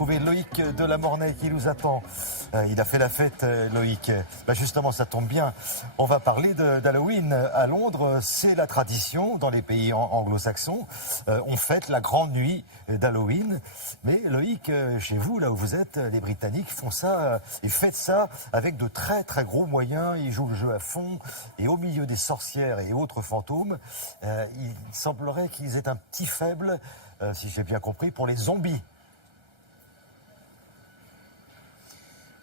retrouver Loïc Delamornay qui nous attend. Il a fait la fête, Loïc. Justement, ça tombe bien. On va parler d'Halloween. À Londres, c'est la tradition dans les pays anglo-saxons. On fête la grande nuit d'Halloween. Mais Loïc, chez vous, là où vous êtes, les Britanniques font ça et fêtent ça avec de très très gros moyens. Ils jouent le jeu à fond. Et au milieu des sorcières et autres fantômes, il semblerait qu'ils aient un petit faible, si j'ai bien compris, pour les zombies.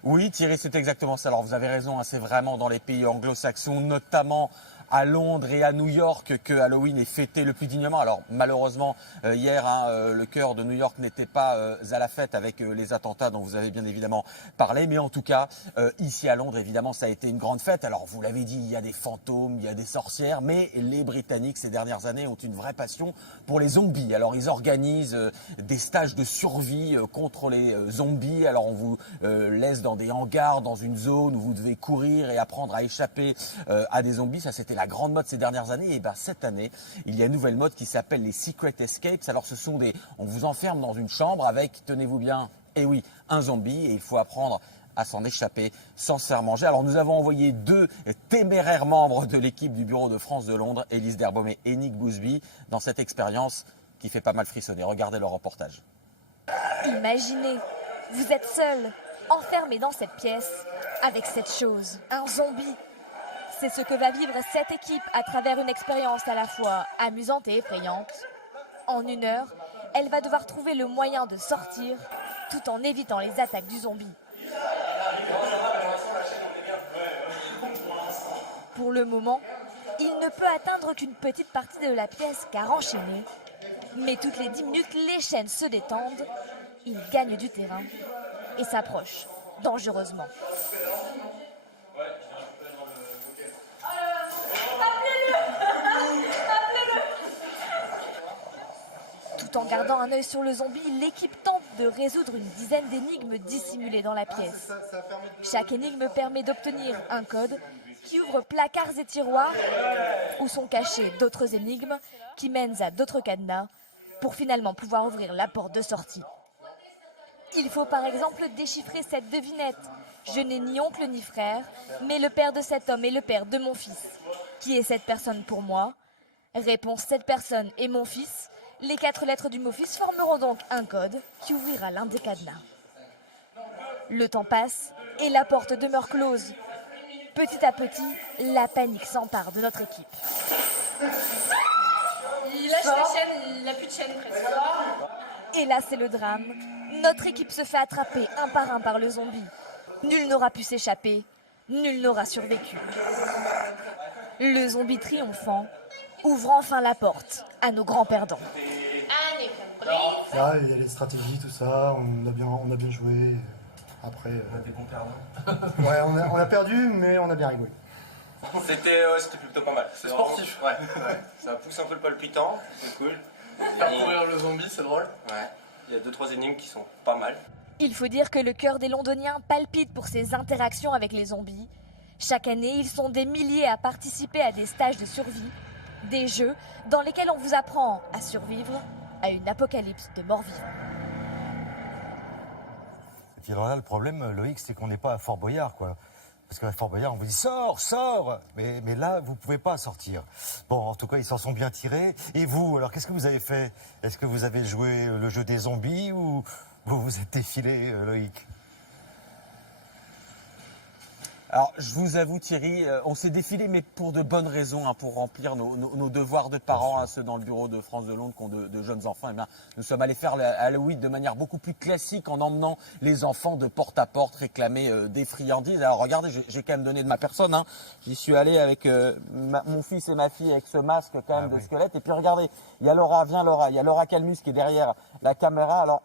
Oui, Thierry, c'est exactement ça. Alors, vous avez raison, hein, c'est vraiment dans les pays anglo-saxons, notamment à Londres et à New York, que Halloween est fêté le plus dignement. Alors, malheureusement, hier, le cœur de New York n'était pas à la fête avec les attentats dont vous avez bien évidemment parlé. Mais en tout cas, ici à Londres, évidemment, ça a été une grande fête. Alors, vous l'avez dit, il y a des fantômes, il y a des sorcières, mais les Britanniques, ces dernières années, ont une vraie passion pour les zombies. Alors, ils organisent des stages de survie contre les zombies. Alors, on vous laisse dans des hangars, dans une zone où vous devez courir et apprendre à échapper à des zombies. Ça, c'était la grande mode ces dernières années. Et cette année, il y a une nouvelle mode qui s'appelle les Secret Escapes. Alors, ce sont on vous enferme dans une chambre avec, tenez-vous bien, eh oui, un zombie, et il faut apprendre à s'en échapper sans se faire manger. Alors, nous avons envoyé 2 téméraires membres de l'équipe du Bureau de France de Londres, Élise Derbaume et Nick Bousby, dans cette expérience qui fait pas mal frissonner. Regardez leur reportage. Imaginez, vous êtes seul, enfermé dans cette pièce, avec cette chose, un zombie. C'est ce que va vivre cette équipe à travers une expérience à la fois amusante et effrayante. En 1 heure, elle va devoir trouver le moyen de sortir tout en évitant les attaques du zombie. Pour le moment, il ne peut atteindre qu'une petite partie de la pièce car enchaîné. Mais toutes les 10 minutes, les chaînes se détendent, il gagne du terrain et s'approche dangereusement. Tout en gardant un œil sur le zombie, l'équipe tente de résoudre une dizaine d'énigmes dissimulées dans la pièce. Chaque énigme permet d'obtenir un code qui ouvre placards et tiroirs où sont cachées d'autres énigmes qui mènent à d'autres cadenas pour finalement pouvoir ouvrir la porte de sortie. Il faut par exemple déchiffrer cette devinette. Je n'ai ni oncle ni frère, mais le père de cet homme est le père de mon fils. Qui est cette personne pour moi? Réponse: cette personne est mon fils. Les 4 lettres du mot fils formeront donc un code qui ouvrira l'un des cadenas. Le temps passe et la porte demeure close. Petit à petit, la panique s'empare de notre équipe. Il lâche la chaîne, il n'a plus de chaîne presque. Et là, c'est le drame. Notre équipe se fait attraper un par le zombie. Nul n'aura pu s'échapper, nul n'aura survécu. Le zombie triomphant ouvre enfin la porte à nos grands perdants. Allez, Là, il y a les stratégies, tout ça, on a bien joué. Après, On a des bons perdants. ouais, on a perdu, mais on a bien rigolé. C'était plutôt pas mal. C'est sportif. Ouais. Ça pousse un peu le palpitant, c'est cool. Faire courir le zombie, c'est drôle. Ouais. Il y a 2-3 énigmes qui sont pas mal. Il faut dire que le cœur des Londoniens palpite pour ces interactions avec les zombies. Chaque année, ils sont des milliers à participer à des stages de survie, des jeux dans lesquels on vous apprend à survivre à une apocalypse de morts-vivants. Et puis alors là, le problème, Loïc, c'est qu'on n'est pas à Fort Boyard, quoi. Parce qu'à Fort Boyard, on vous dit « Sors, sors !» Mais là, vous ne pouvez pas sortir. Bon, en tout cas, ils s'en sont bien tirés. Et vous, alors, qu'est-ce que vous avez fait? Est-ce que vous avez joué le jeu des zombies ou vous vous êtes défilé, Loïc? Alors, je vous avoue, Thierry, on s'est défilé, mais pour de bonnes raisons, hein, pour remplir nos devoirs de parents, hein, ceux dans le bureau de France de Londres qui ont de jeunes enfants. Eh bien, nous sommes allés faire Halloween de manière beaucoup plus classique en emmenant les enfants de porte à porte réclamer des friandises. Alors, regardez, j'ai quand même donné de ma personne. Hein. J'y suis allé avec mon fils et ma fille avec ce masque quand même de squelette. Et puis, regardez, il y a Laura, il y a Laura Calmus qui est derrière la caméra. Alors,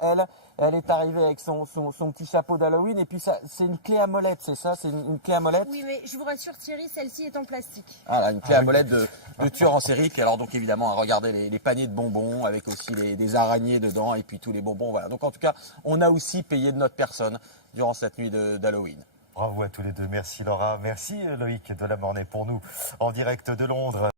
elle est arrivée avec son petit chapeau d'Halloween. Et puis, c'est une clé à molette, c'est ça? C'est une clé à molette? Oui, mais je vous rassure, Thierry, celle-ci est en plastique. Voilà, une clé à molette de tueur en série. Puis alors, donc évidemment, regardez les paniers de bonbons avec aussi des araignées dedans et puis tous les bonbons. Voilà. Donc en tout cas, on a aussi payé de notre personne durant cette nuit d'Halloween. Bravo à tous les deux. Merci Laura. Merci Loïc Delamornay pour nous en direct de Londres.